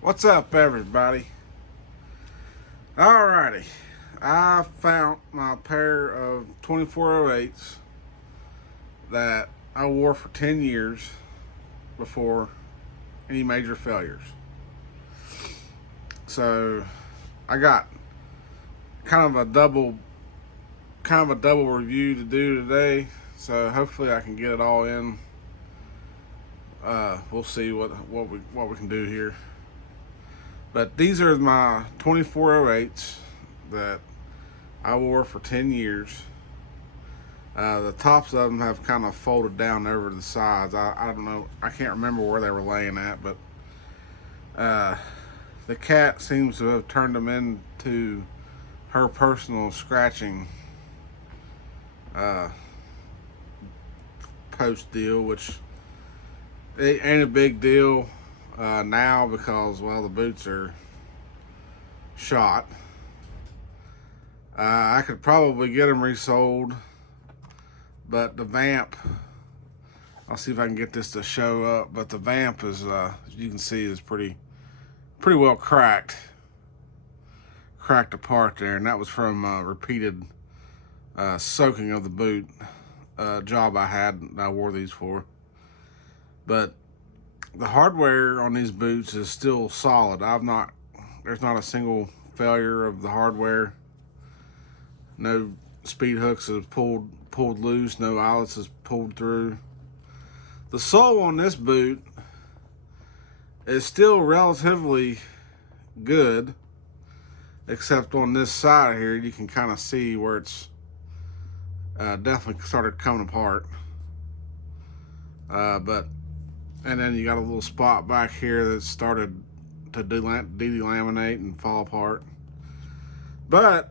What's up, everybody? Alrighty, I found my pair of 2408s that I wore for 10 years before any major failures. So I got kind of a double review to do today. So hopefully I can get it all in. We'll see what we can do here. But these are my 2408s that I wore for 10 years. The tops of them have kind of folded down over the sides. I don't know. I can't remember where they were laying at, but the cat seems to have turned them into her personal scratching post deal, which it ain't a big deal now because, well, the boots are shot. I could probably get them resold, but the vamp, I'll see if I can get this to show up, but the vamp is, as you can see, is pretty well cracked apart there, and that was from repeated soaking of the boot job I had that I wore these for. But the hardware on these boots is still solid. There's not a single failure of the hardware. No speed hooks have pulled loose. No eyelets has pulled through. The sole on this boot is still relatively good, except on this side here, you can kind of see where it's definitely started coming apart. And then you got a little spot back here that started to delaminate and fall apart. But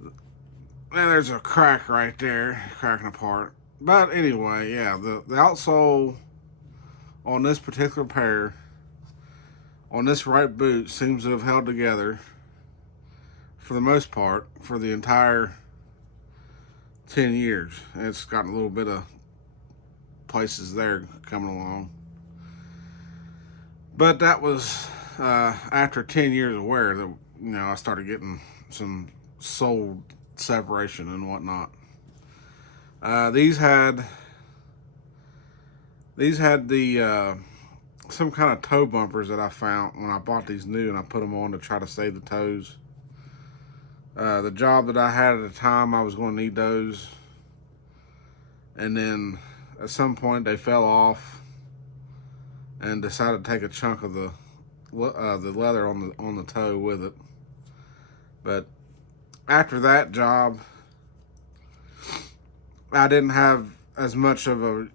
and there's a crack right there, cracking apart. But anyway, yeah, the outsole on this particular pair, on this right boot, seems to have held together for the most part for the entire 10 years. And it's gotten a little bit of places there coming along. But that was after 10 years of wear that, I started getting some sole separation and whatnot. These had the some kind of toe bumpers that I found when I bought these new, and I put them on to try to save the toes. The job that I had at the time, I was going to need those, and then at some point they fell off and decided to take a chunk of the leather on the toe with it. But after that job, I didn't have as much of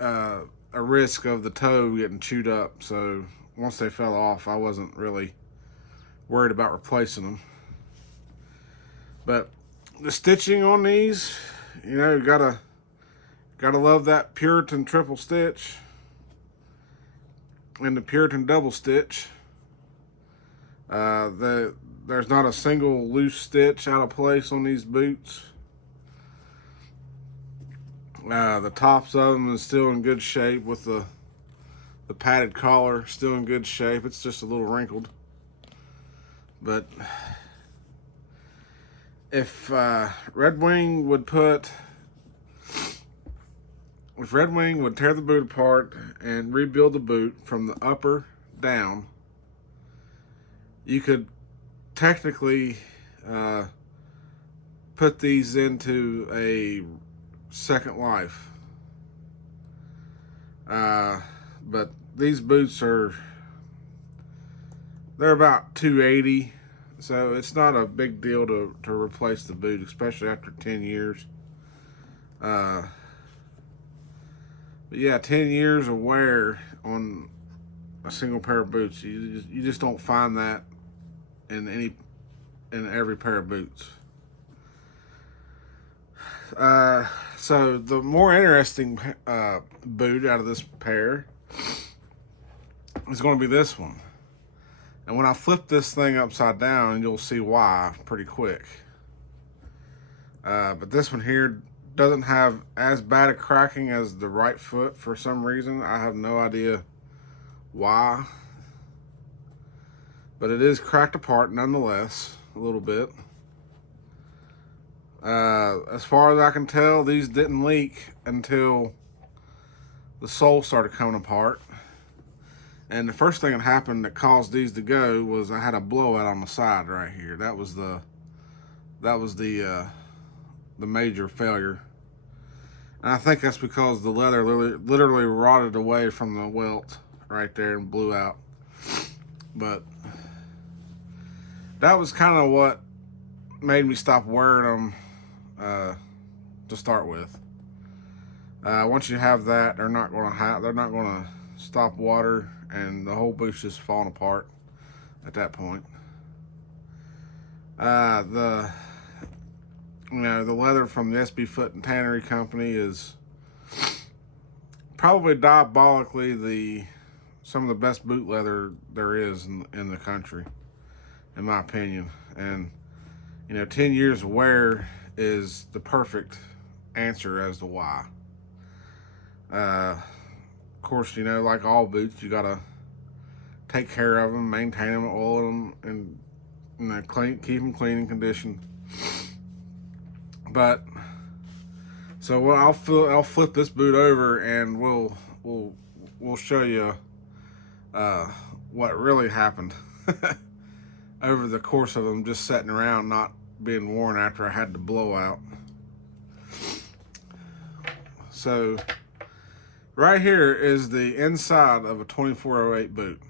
a risk of the toe getting chewed up. So once they fell off, I wasn't really worried about replacing them. But the stitching on these, you gotta love that Puritan triple stitch and the Puritan double stitch. There's not a single loose stitch out of place on these boots. The tops of them is still in good shape with the padded collar still in good shape. It's just a little wrinkled. But if Redwing would tear the boot apart and rebuild the boot from the upper down, you could technically put these into a second life. But these boots they're about $280, so it's not a big deal to replace the boot, especially after 10 years. But yeah, 10 years of wear on a single pair of boots, you just don't find that in every pair of boots. So the more interesting boot out of this pair is going to be this one. And when I flip this thing upside down, you'll see why pretty quick. But this one here doesn't have as bad a cracking as the right foot for some reason. I have no idea why, but it is cracked apart nonetheless, a little bit. As far as I can tell, these didn't leak until the sole started coming apart. And the first thing that happened that caused these to go was I had a blowout on the side right here. That was the major failure. And I think that's because the leather literally rotted away from the welt right there and blew out. But that was kind of what made me stop wearing them to start with. Once you have that, they're not gonna stop water, and the whole boot's just falling apart at that point. The leather from the SB Foot and Tannery Company is probably diabolically some of the best boot leather there is in the country, in my opinion. And 10 years of wear is the perfect answer as to why. Of course, like all boots, you gotta take care of them, maintain them, oil them, and keep them clean and conditioned. But so I'll flip this boot over and we'll show you what really happened over the course of them just sitting around not being worn after I had the blowout. So right here is the inside of a 2408 boot.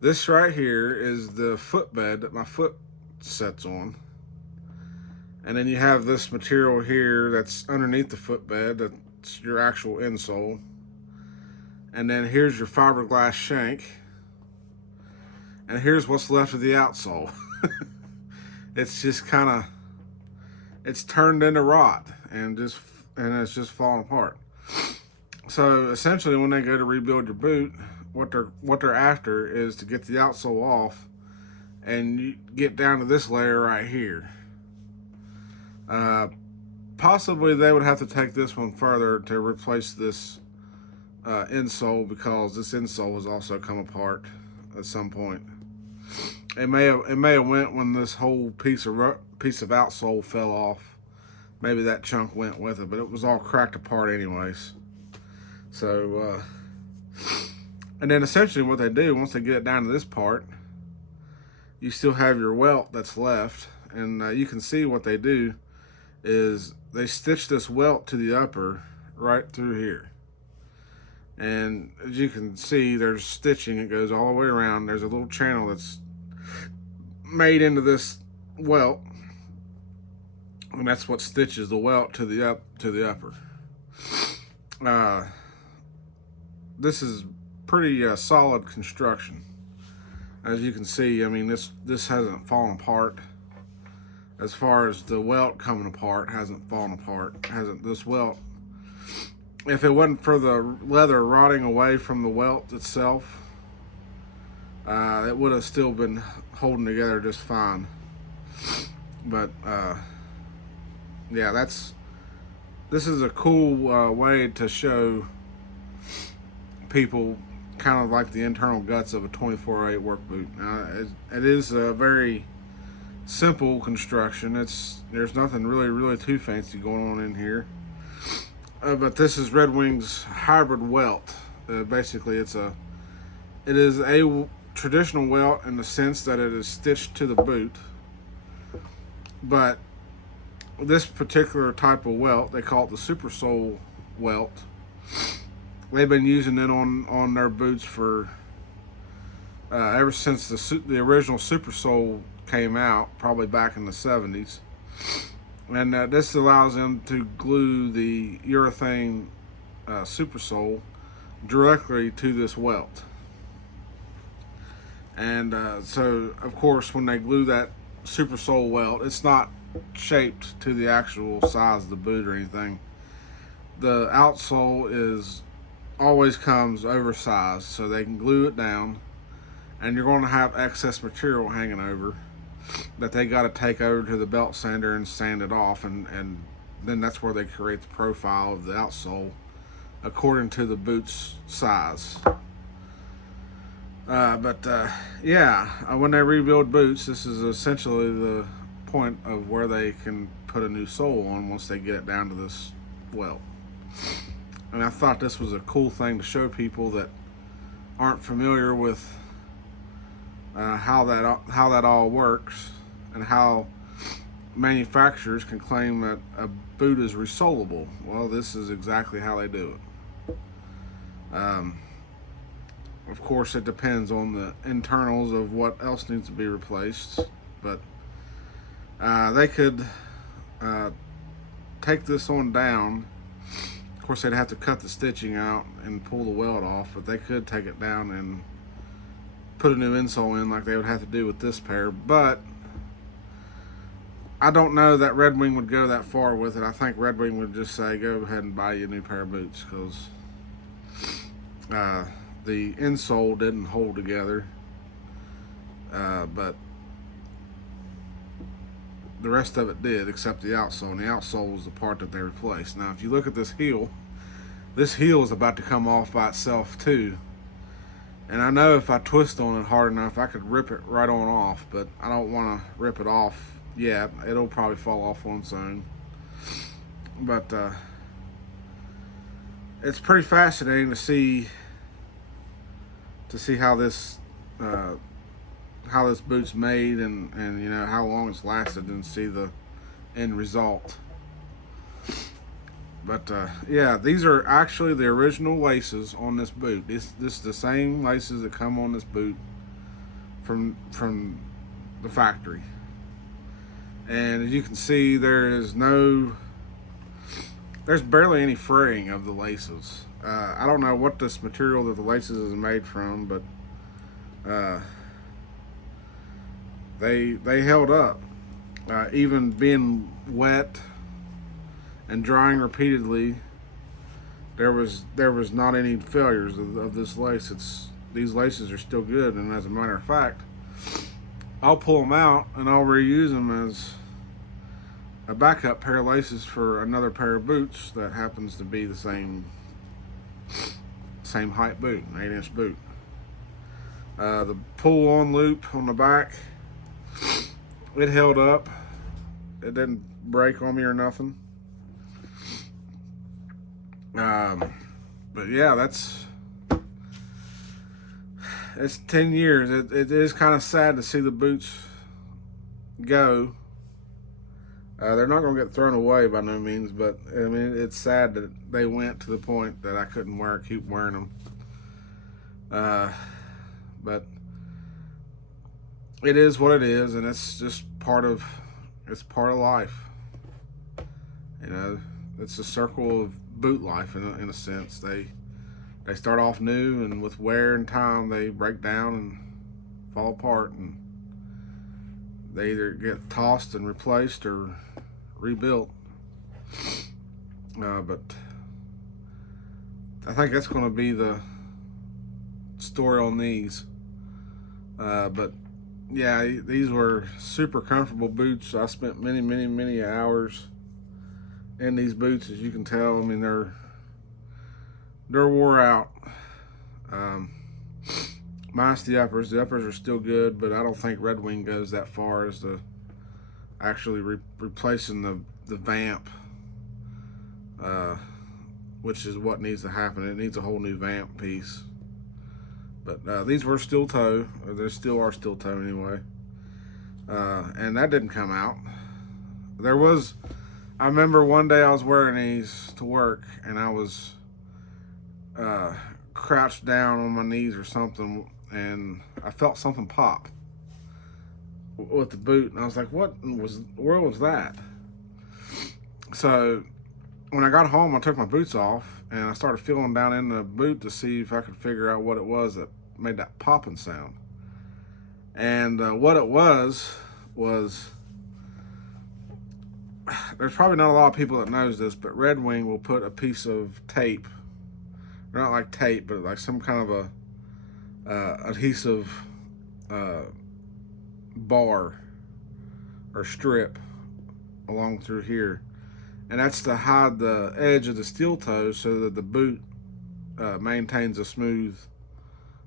This right here is the footbed that my foot sets on. And then you have this material here that's underneath the footbed, that's your actual insole. And then here's your fiberglass shank. And here's what's left of the outsole. It's just it's turned into rot and it's just falling apart. So essentially, when they go to rebuild your boot, what they're after is to get the outsole off and you get down to this layer right here. Possibly they would have to take this one further to replace this insole, because this insole has also come apart at some point. It may have went when this whole piece of outsole fell off. Maybe that chunk went with it, but it was all cracked apart anyways. So and then essentially what they do, once they get it down to this part, you still have your welt that's left, and you can see what they do is they stitch this welt to the upper right through here. And as you can see, there's stitching. It goes all the way around. There's a little channel that's made into this welt, and that's what stitches the welt to the upper. This is pretty solid construction. As you can see, I mean, this hasn't fallen apart. As far as the welt coming apart, hasn't fallen apart. This welt, if it wasn't for the leather rotting away from the welt itself, it would have still been holding together just fine. But yeah, this is a cool way to show people kind of like the internal guts of a 2408 work boot. It is a very simple construction. There's nothing really too fancy going on in here. But this is Redwing's hybrid welt. Basically, it is a traditional welt in the sense that it is stitched to the boot. But this particular type of welt, they call it the super sole welt. They've been using it on their boots for ever since the original super sole came out, probably back in the 70s. And this allows them to glue the urethane super sole directly to this welt. And so, of course, when they glue that super sole welt, it's not shaped to the actual size of the boot or anything. The outsole always comes oversized, so they can glue it down, and you're going to have excess material hanging over that they got to take over to the belt sander and sand it off, and then that's where they create the profile of the outsole according to the boot's size. Yeah, when they rebuild boots, this is essentially the point of where they can put a new sole on once they get it down to this welt. And I thought this was a cool thing to show people that aren't familiar with how that all works, and how manufacturers can claim that a boot is resolable. Well, this is exactly how they do it. Of course, it depends on the internals of what else needs to be replaced, but they could take this on down. Of course, they'd have to cut the stitching out and pull the welt off, but they could take it down and put a new insole in like they would have to do with this pair. But I don't know that Redwing would go that far with it. I think Redwing would just say, go ahead and buy you a new pair of boots, because the insole didn't hold together, but the rest of it did, except the outsole, and the outsole was the part that they replaced. Now, if you look at this heel is about to come off by itself too, and I know if I twist on it hard enough, I could rip it right on off, but I don't want to rip it off yet. It'll probably fall off on its own. But it's pretty fascinating to see how this boot's made, and you know how long it's lasted, and see the end result. But yeah, these are actually the original laces on this boot. This is the same laces that come on this boot from the factory. And as you can see, there's barely any fraying of the laces. I don't know what this material that the laces is made from, but they held up. Even being wet and drying repeatedly, there was not any failures of this lace. These laces are still good, and as a matter of fact, I'll pull them out and I'll reuse them as a backup pair of laces for another pair of boots that happens to be the same height boot, an 8-inch boot. The pull-on loop on the back, it held up. It didn't break on me or nothing. But yeah, it's 10 years. It is kind of sad to see the boots go. They're not going to get thrown away by no means, but I mean, it's sad that they went to the point that I couldn't keep wearing them. But it is what it is, and it's just part of life. You know, it's a circle of boot life in a sense. They start off new, and with wear and time, they break down and fall apart, and they either get tossed and replaced or rebuilt. But I think that's going to be the story on these. But yeah, these were super comfortable boots. I spent many hours in these boots, as you can tell. I mean, they're wore out. Minus the uppers. The uppers are still good, but I don't think Redwing goes that far as to actually replacing the vamp, which is what needs to happen. It needs a whole new vamp piece. But these were steel toe. They still are steel toe anyway. And that didn't come out. I remember one day I was wearing these to work, and I was crouched down on my knees or something, and I felt something pop with the boot, and I was like, where was that? So when I got home, I took my boots off, and I started feeling down in the boot to see if I could figure out what it was that made that popping sound. And what it was there's probably not a lot of people that knows this, but Redwing will put a piece of tape, not like tape, but like some kind of a adhesive bar or strip along through here, and that's to hide the edge of the steel toe so that the boot maintains a smooth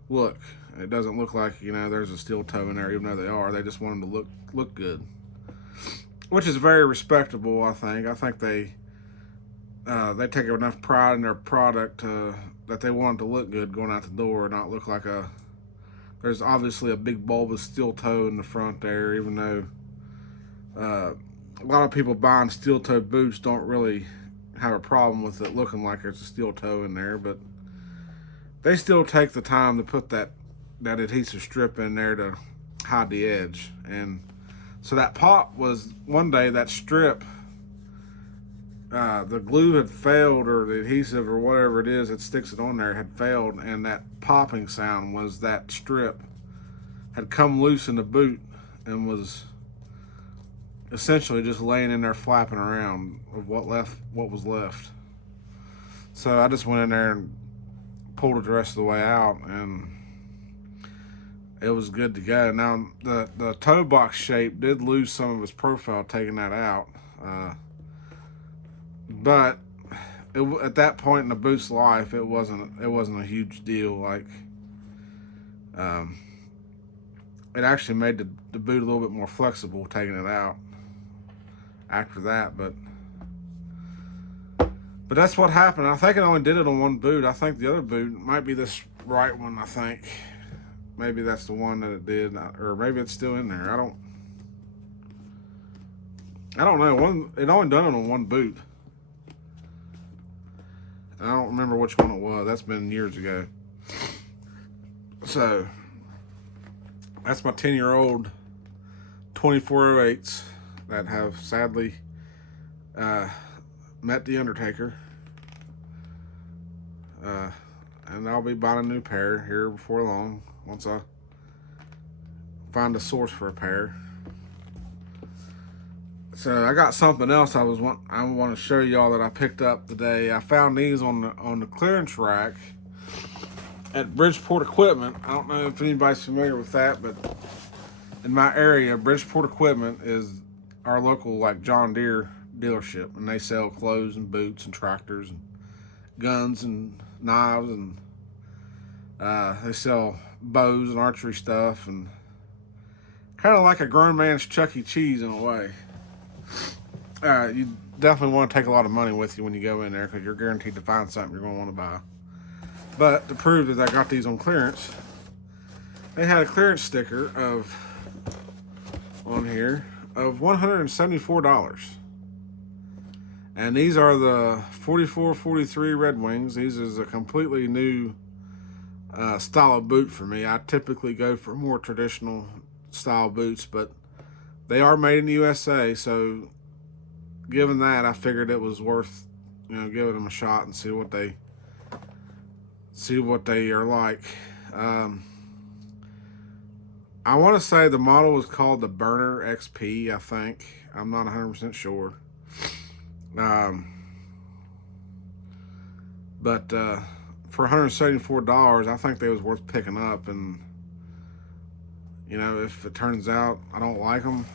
look. It doesn't look like, you know, there's a steel toe in there, even though they are. They just want them to look good, which is very respectable. I think they take enough pride in their product that they want it to look good going out the door, and not look like a. There's obviously a big bulbous steel toe in the front there, even though a lot of people buying steel toe boots don't really have a problem with it looking like there's a steel toe in there, but they still take the time to put that adhesive strip in there to hide the edge. And so that pop was one day, that strip, the glue had failed, or the adhesive or whatever it is that sticks it on there had failed, and that popping sound was that strip had come loose in the boot and was essentially just laying in there flapping around of what was left. So I just went in there and pulled it the rest of the way out, and it was good to go. Now the toe box shape did lose some of its profile taking that out, but at that point in the boot's life, it wasn't a huge deal. Like, it actually made the boot a little bit more flexible taking it out after that, but that's what happened. I think it only did it on one boot. I think the other boot might be this right one. I think maybe that's the one that it did, or maybe it's still in there. I don't know. It only done it on one boot. I don't remember which one it was. That's been years ago. So that's my 10-year-old 2408s that have sadly met the Undertaker. And I'll be buying a new pair here before long, once I find a source for a pair. So I got something else I want to show y'all that I picked up today. I found these on the clearance rack at Bridgeport Equipment. I don't know if anybody's familiar with that, but in my area, Bridgeport Equipment is our local, like, John Deere dealership, and they sell clothes and boots and tractors and guns and knives, and they sell bows and archery stuff, and kind of like a grown man's Chuck E. Cheese in a way. You definitely want to take a lot of money with you when you go in there, because you're guaranteed to find something you're going to want to buy. But to prove that I got these on clearance, they had a clearance sticker on here of $174. And these are the 44-43 Redwings. These is a completely new style of boot for me. I typically go for more traditional style boots, but they are made in the USA, so given that, I figured it was worth, giving them a shot and see what they are like. I want to say the model was called the Burner XP, I think. I'm not 100% sure. But for $174, I think they was worth picking up. And if it turns out I don't like them,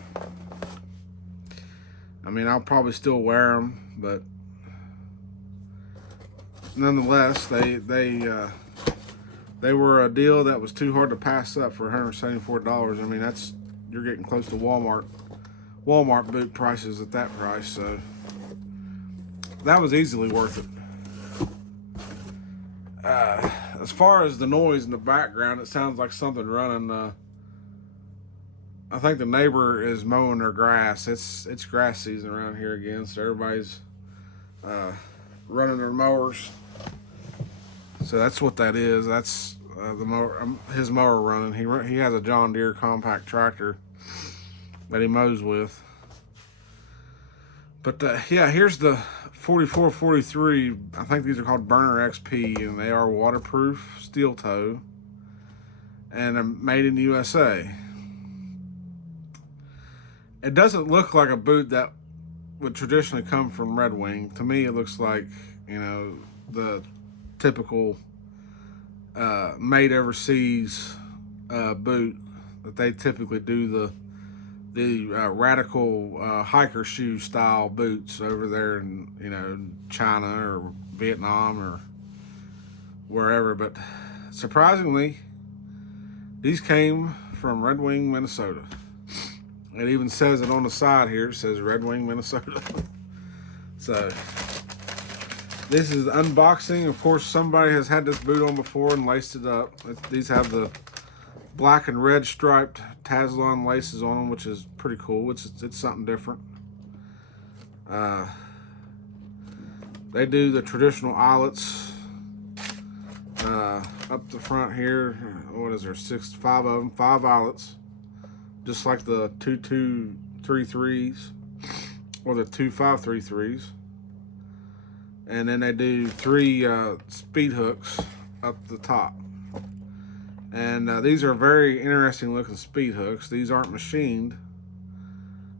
I mean, I'll probably still wear them, but nonetheless, they were a deal that was too hard to pass up for $174. I mean, you're getting close to Walmart boot prices at that price, so that was easily worth it. As far as the noise in the background, it sounds like something running. I think the neighbor is mowing their grass. It's grass season around here again, so everybody's running their mowers. So that's what that is. That's the mower, his mower running. He has a John Deere compact tractor that he mows with. But yeah, here's the 44-43. I think these are called Burner XP, and they are waterproof steel toe, and they're made in the USA. It doesn't look like a boot that would traditionally come from Redwing. To me, it looks like, the typical made overseas boot that they typically do, the radical hiker shoe style boots over there in China or Vietnam or wherever. But surprisingly, These came from Redwing, Minnesota. It even says it on the side here. It says Redwing, Minnesota. So this is the unboxing. Of course, somebody has had this boot on before and laced it up. These have the black and red striped Taslon laces on them, which is pretty cool. It's something different. They do the traditional eyelets up the front here. What is there? Five of them, 5 eyelets, just like the 2233s or the 2533s. And then they do 3 speed hooks up the top. And these are very interesting looking speed hooks. These aren't machined.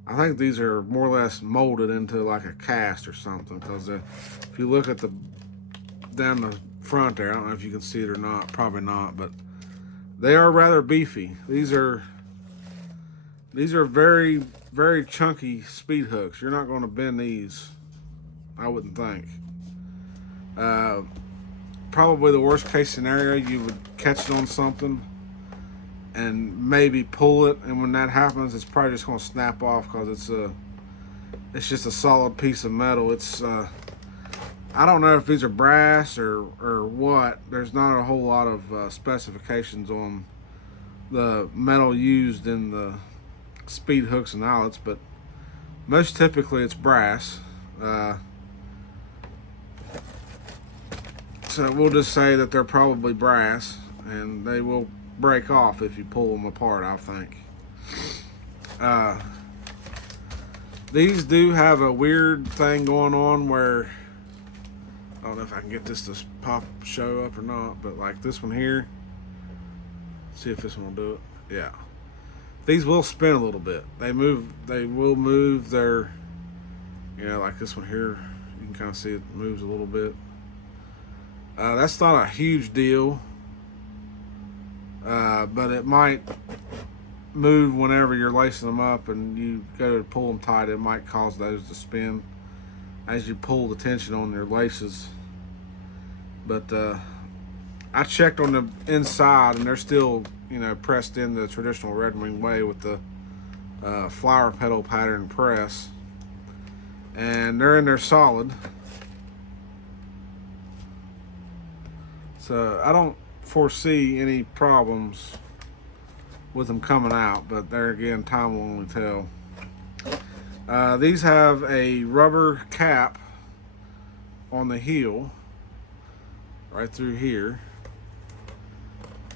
I think these are more or less molded into like a cast or something, because if you look at down the front there, I don't know if you can see it or not, probably not, but they are rather beefy. These are very, very chunky speed hooks. You're not going to bend these, I wouldn't think. Probably the worst case scenario, you would catch it on something and maybe pull it, and when that happens, it's probably just going to snap off, because it's just a solid piece of metal. I don't know if these are brass or what. There's not a whole lot of specifications on the metal used in the speed hooks and eyelets, but most typically it's brass. So we'll just say that they're probably brass, and they will break off if you pull them apart, I think. These do have a weird thing going on where, I don't know if I can get this to show up or not, but like this one here, see if this one will do it. Yeah, these will spin a little bit. They will move their, like this one here, you can kind of see it moves a little bit. That's not a huge deal, but it might move whenever you're lacing them up and you go to pull them tight. It might cause those to spin as you pull the tension on their laces. But I checked on the inside, and they're still, pressed in the traditional Redwing way with the flower petal pattern press, and they're in there solid. So I don't foresee any problems with them coming out, but there again, time will only tell. These have a rubber cap on the heel right through here,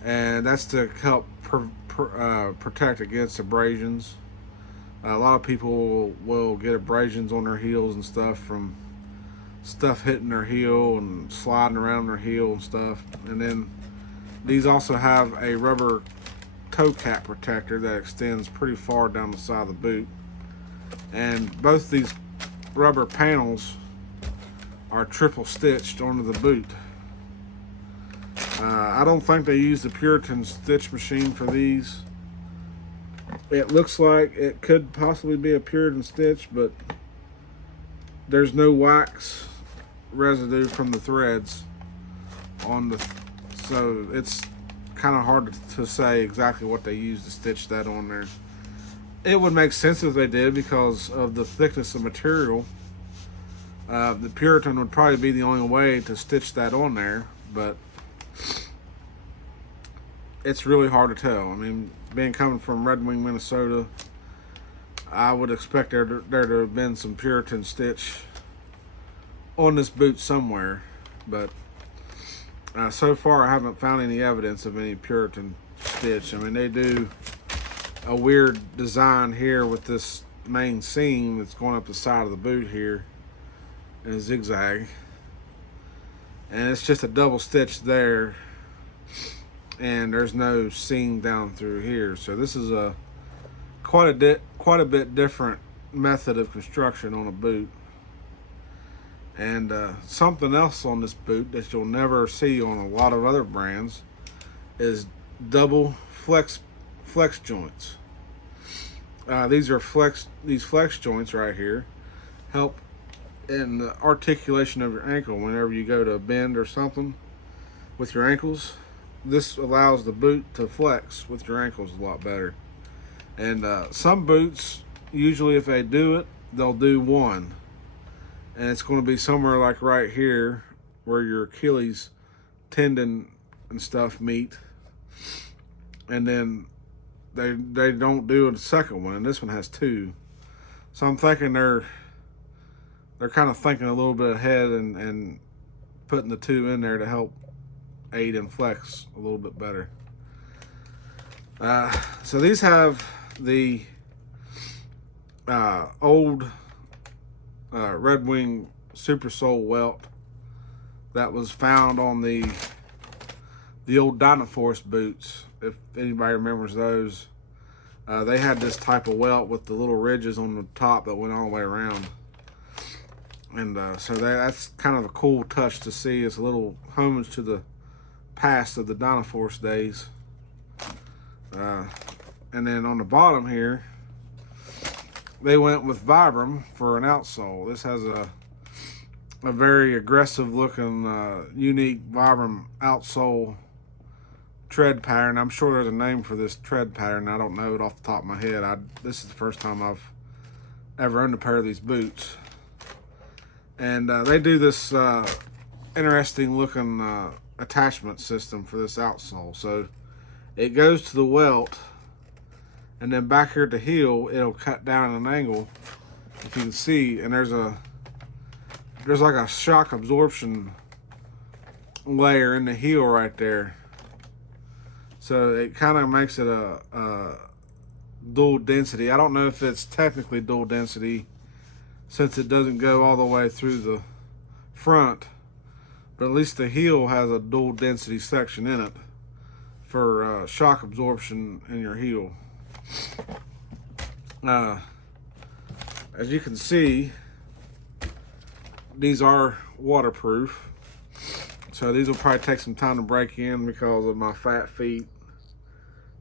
and that's to help protect against abrasions. A lot of people will get abrasions on their heels and stuff from stuff hitting their heel and sliding around their heel and stuff. And then these also have a rubber toe cap protector that extends pretty far down the side of the boot. And both these rubber panels are triple stitched onto the boot. I don't think they use the Puritan stitch machine for these. It looks like it could possibly be a Puritan stitch, but there's no wax residue from the threads on so it's kind of hard to say exactly what they use to stitch that on there. It would make sense if they did, because of the thickness of material. The Puritan would probably be the only way to stitch that on there, but it's really hard to tell. I mean, coming from Redwing, Minnesota, I would expect there to have been some Puritan stitch on this boot somewhere, but so far I haven't found any evidence of any Puritan stitch. I mean, they do a weird design here with this main seam that's going up the side of the boot here in a zigzag, and it's just a double stitch there, and there's no seam down through here. So this is quite a bit different method of construction on a boot. And something else on this boot that you'll never see on a lot of other brands is double flex joints. These flex joints right here help in the articulation of your ankle. Whenever you go to bend or something with your ankles, this allows the boot to flex with your ankles a lot better. And some boots, usually if they do it, they'll do one. And it's going to be somewhere like right here where your Achilles tendon and stuff meet. And then they don't do a second one, and this one has two. So I'm thinking they're kind of thinking a little bit ahead and putting the two in there to help aid and flex a little bit better. So these have the old Redwing Super Sole welt that was found on the old Dynaforce boots. If anybody remembers those, they had this type of welt with the little ridges on the top that went all the way around. And so that's kind of a cool touch to see. It's a little homage to the past of the Dynaforce days. And then on the bottom here, they went with Vibram for an outsole. This has a very aggressive looking, unique Vibram outsole tread pattern. I'm sure there's a name for this tread pattern. I don't know it off the top of my head. This is the first time I've ever owned a pair of these boots. And they do this interesting looking attachment system for this outsole. So it goes to the welt, and then back here at the heel, it'll cut down at an angle, if you can see, and there's like a shock absorption layer in the heel right there. So it kind of makes it a dual density. I don't know if it's technically dual density since it doesn't go all the way through the front, but at least the heel has a dual density section in it for shock absorption in your heel. As you can see, these are waterproof, so these will probably take some time to break in because of my fat feet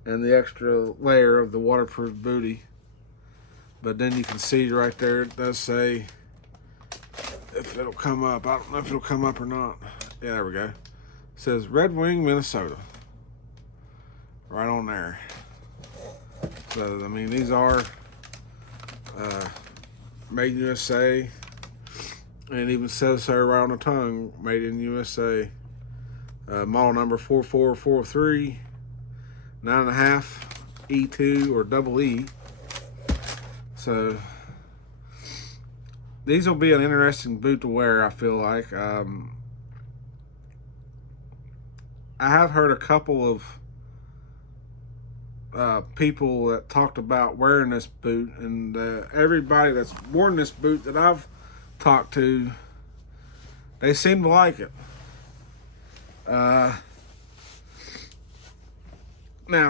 and the extra layer of the waterproof booty. But then you can see right there, it does say, if it'll come up, I don't know if it'll come up or not. Yeah, there we go. It says Redwing, Minnesota, right on there. So, I mean, these are made in USA, and it even says so right on the tongue, made in USA. Model number 4443, 9.5 E2 or double E. So these will be an interesting boot to wear, I feel like. I have heard a couple of people that talked about wearing this boot, and everybody that's worn this boot that I've talked to, they seem to like it. Now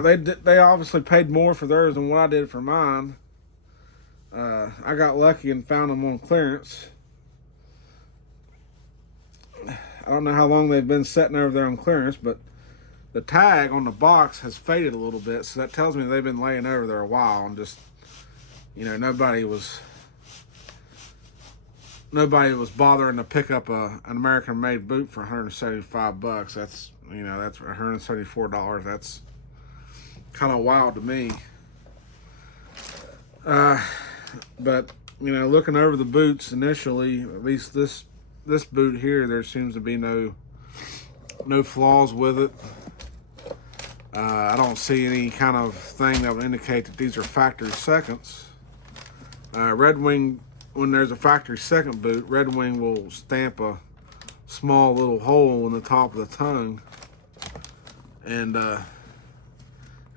they obviously paid more for theirs than what I did for mine. I got lucky and found them on clearance. I don't know how long they've been sitting over there on clearance, but the tag on the box has faded a little bit, so that tells me they've been laying over there a while, and just, you know, nobody was bothering to pick up an American-made boot for $175. That's, you know, that's $174. That's kind of wild to me. But, you know, looking over the boots initially, at least this boot here, there seems to be no flaws with it. I don't see any kind of thing that would indicate that these are factory seconds. Redwing, when there's a factory second boot, Redwing will stamp a small little hole in the top of the tongue. And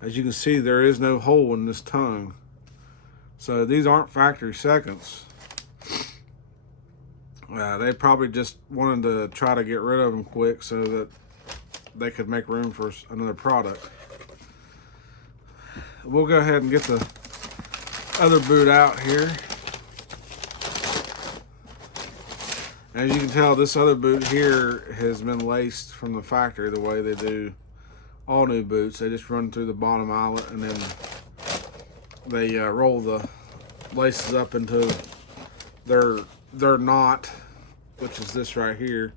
as you can see, there is no hole in this tongue. So these aren't factory seconds. They probably just wanted to try to get rid of them quick so that they could make room for another product. We'll go ahead and get the other boot out here. As you can tell, this other boot here has been laced from the factory the way they do all new boots. They just run through the bottom eyelet, and then they roll the laces up into their knot, which is this right here,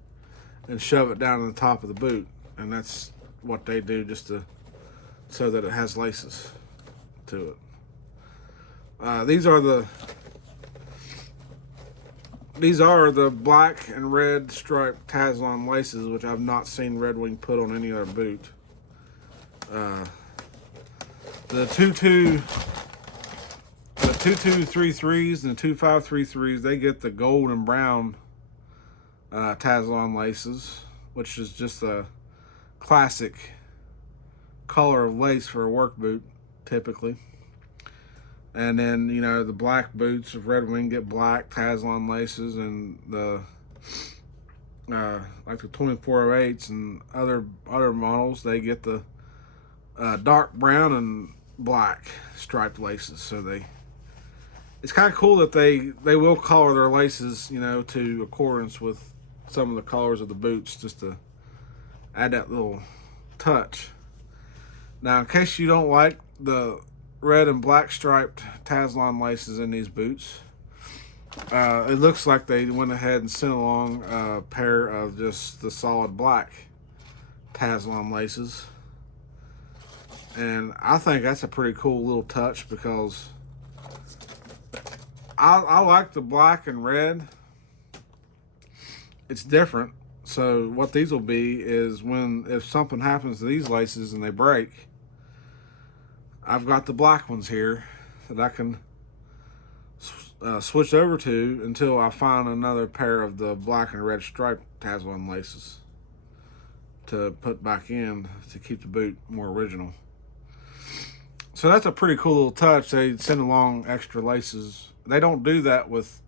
and shove it down to the top of the boot. And that's what they do just to so that it has laces to it. These are the black and red striped Taslon laces, which I've not seen Redwing put on any other boot. The 2233s and the 2533s, they get the gold and brown Taslon laces, which is just a classic color of lace for a work boot, typically. And then, you know, the black boots of Redwing get black Taslon laces, and the like the 2408s and other models, they get the dark brown and black striped laces. So it's kind of cool that they will color their laces, you know, to accordance with some of the colors of the boots, just to add that little touch. Now, in case you don't like the red and black striped Taslon laces in these boots, it looks like they went ahead and sent along a pair of just the solid black Taslon laces. And I think that's a pretty cool little touch, because I like the black and red. It's different. So what these will be is, if something happens to these laces and they break, I've got the black ones here that I can switch over to until I find another pair of the black and red striped Taslon laces to put back in to keep the boot more original. So that's a pretty cool little touch. They send along extra laces. They don't do that with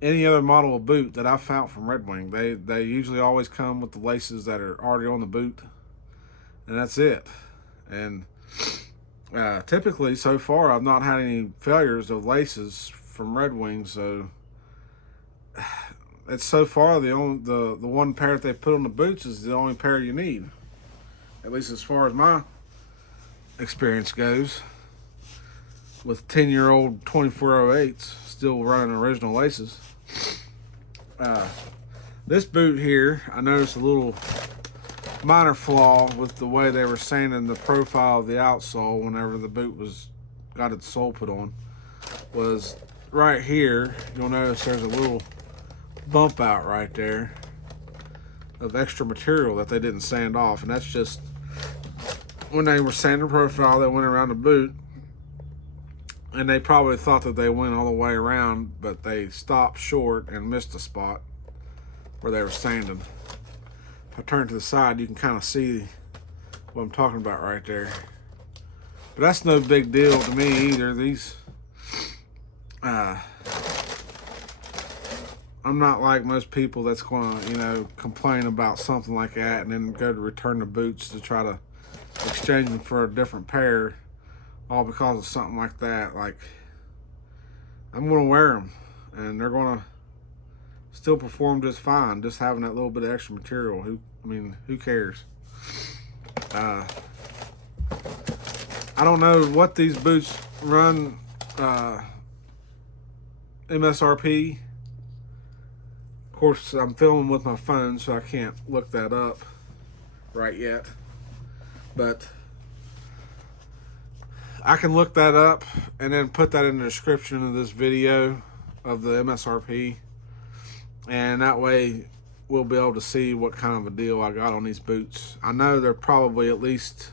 any other model of boot that I've found from Redwing. They usually always come with the laces that are already on the boot, and that's it. And typically, so far, I've not had any failures of laces from Redwing. So it's so far the one pair that they put on the boots is the only pair you need, at least as far as my experience goes, with 10-year-old 2408s still running original laces. This boot here, I noticed a little minor flaw with the way they were sanding the profile of the outsole whenever the boot got its sole put on. Was right here, you'll notice there's a little bump out right there of extra material that they didn't sand off, and that's just when they were sanding the profile, they went around the boot, and they probably thought that they went all the way around, but they stopped short and missed a spot where they were sanding. If I turn to the side, you can kind of see what I'm talking about right there. But that's no big deal to me either. These, I'm not like most people that's going to, you know, complain about something like that and then go to return the boots to try to exchange them for a different pair, all because of something like that. Like, I'm going to wear them, and they're going to still perform just fine, just having that little bit of extra material. Who cares? I don't know what these boots run MSRP. Of course, I'm filming with my phone, so I can't look that up right yet. But I can look that up and then put that in the description of this video of the MSRP. And that way we'll be able to see what kind of a deal I got on these boots. I know they're probably at least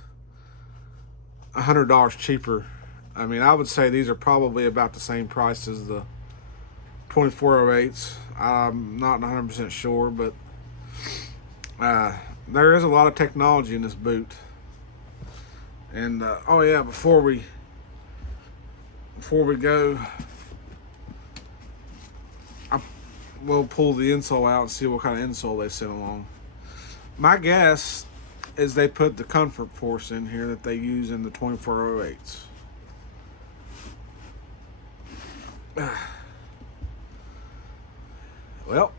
$100 cheaper. I mean, I would say these are probably about the same price as the 2408s. I'm not 100% sure, but there is a lot of technology in this boot. And oh yeah, before we go, we'll pull the insole out and see what kind of insole they sent along. My guess is they put the Comfort Force in here that they use in the 2408s. Well,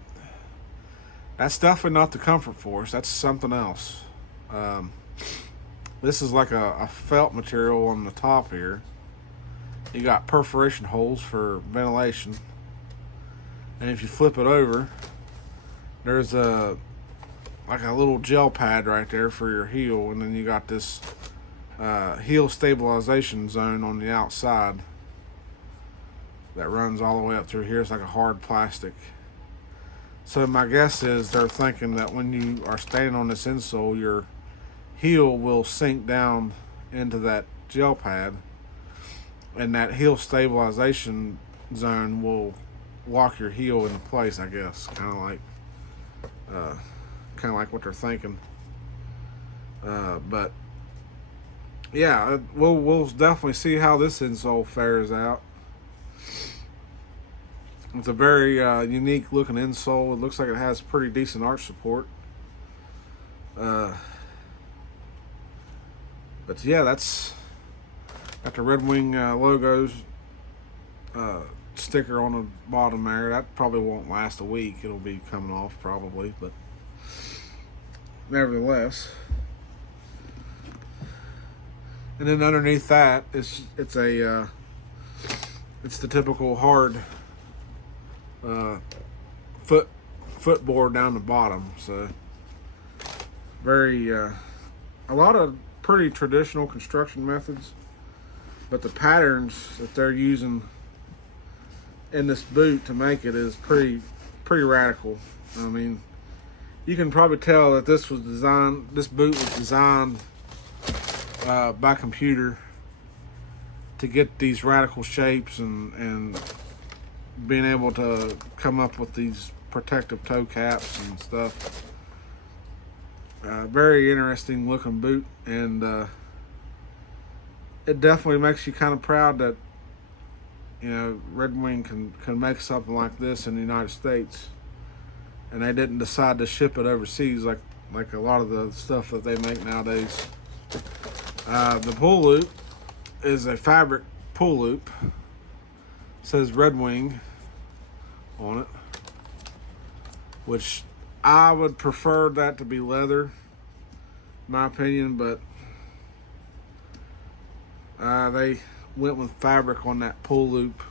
that's definitely not the Comfort Force. That's something else. This is like a felt material on the top here. You got perforation holes for ventilation. And if you flip it over, there's a like a little gel pad right there for your heel, and then you got this heel stabilization zone on the outside that runs all the way up through here. It's like a hard plastic. So my guess is they're thinking that when you are standing on this insole, your heel will sink down into that gel pad, and that heel stabilization zone will lock your heel into place, I guess. Kind of like what they're thinking. But yeah, we'll definitely see how this insole fares out. It's a very unique looking insole. It looks like it has pretty decent arch support. But yeah, that's got the Redwing logos sticker on the bottom there. That probably won't last a week. It'll be coming off probably, but nevertheless. And then underneath that, it's the typical hard footboard down the bottom. So very a lot of pretty traditional construction methods, but the patterns that they're using in this boot to make it is pretty radical. I mean, you can probably tell that this boot was designed by computer to get these radical shapes and being able to come up with these protective toe caps and stuff. Very interesting looking boot, and it definitely makes you kind of proud that, you know, Redwing can make something like this in the United States, and they didn't decide to ship it overseas like a lot of the stuff that they make nowadays. The pull loop is a fabric pull loop. It says Redwing on it, which I would prefer that to be leather, in my opinion, but they went with fabric on that pull loop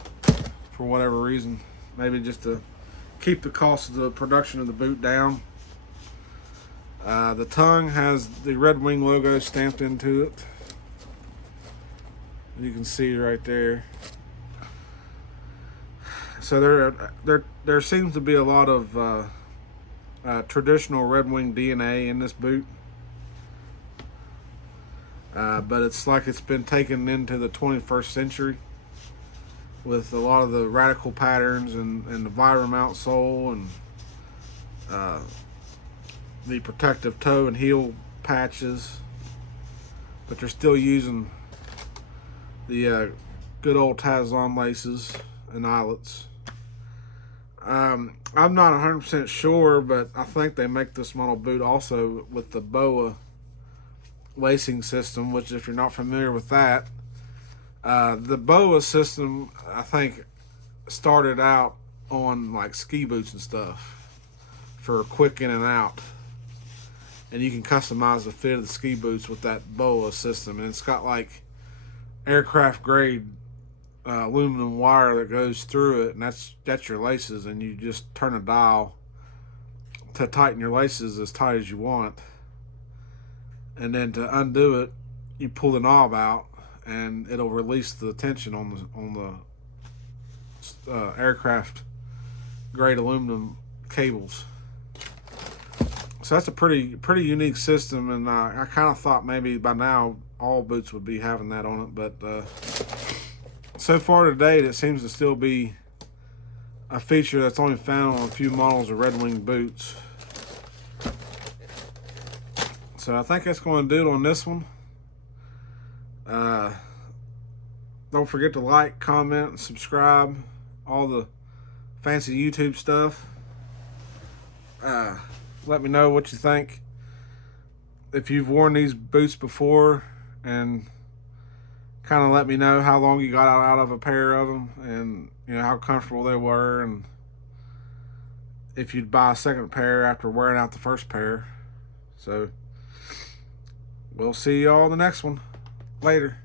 for whatever reason. Maybe just to keep the cost of the production of the boot down. The tongue has the Redwing logo stamped into it. You can see right there. So there seems to be a lot of traditional Redwing DNA in this boot. But it's like it's been taken into the 21st century with a lot of the radical patterns and the Vibram outsole and the protective toe and heel patches. But they're still using the good old Tazlon laces and eyelets. I'm not 100% sure, but I think they make this model boot also with the BOA lacing system, which, if you're not familiar with that, the BOA system, I think, started out on like ski boots and stuff for quick in and out, and you can customize the fit of the ski boots with that BOA system, and it's got like aircraft grade aluminum wire that goes through it, and that's your laces, and you just turn a dial to tighten your laces as tight as you want. And then to undo it, you pull the knob out, and it'll release the tension on the aircraft grade aluminum cables. So that's a pretty unique system, and I kind of thought maybe by now all boots would be having that on it, but so far to date, it seems to still be a feature that's only found on a few models of Redwing boots. So I think that's going to do it on this one. Don't forget to like, comment, and subscribe. All the fancy YouTube stuff. Let me know what you think. If you've worn these boots before, and kind of let me know how long you got out of a pair of them, and you know how comfortable they were, and if you'd buy a second pair after wearing out the first pair. So we'll see y'all in the next one. Later.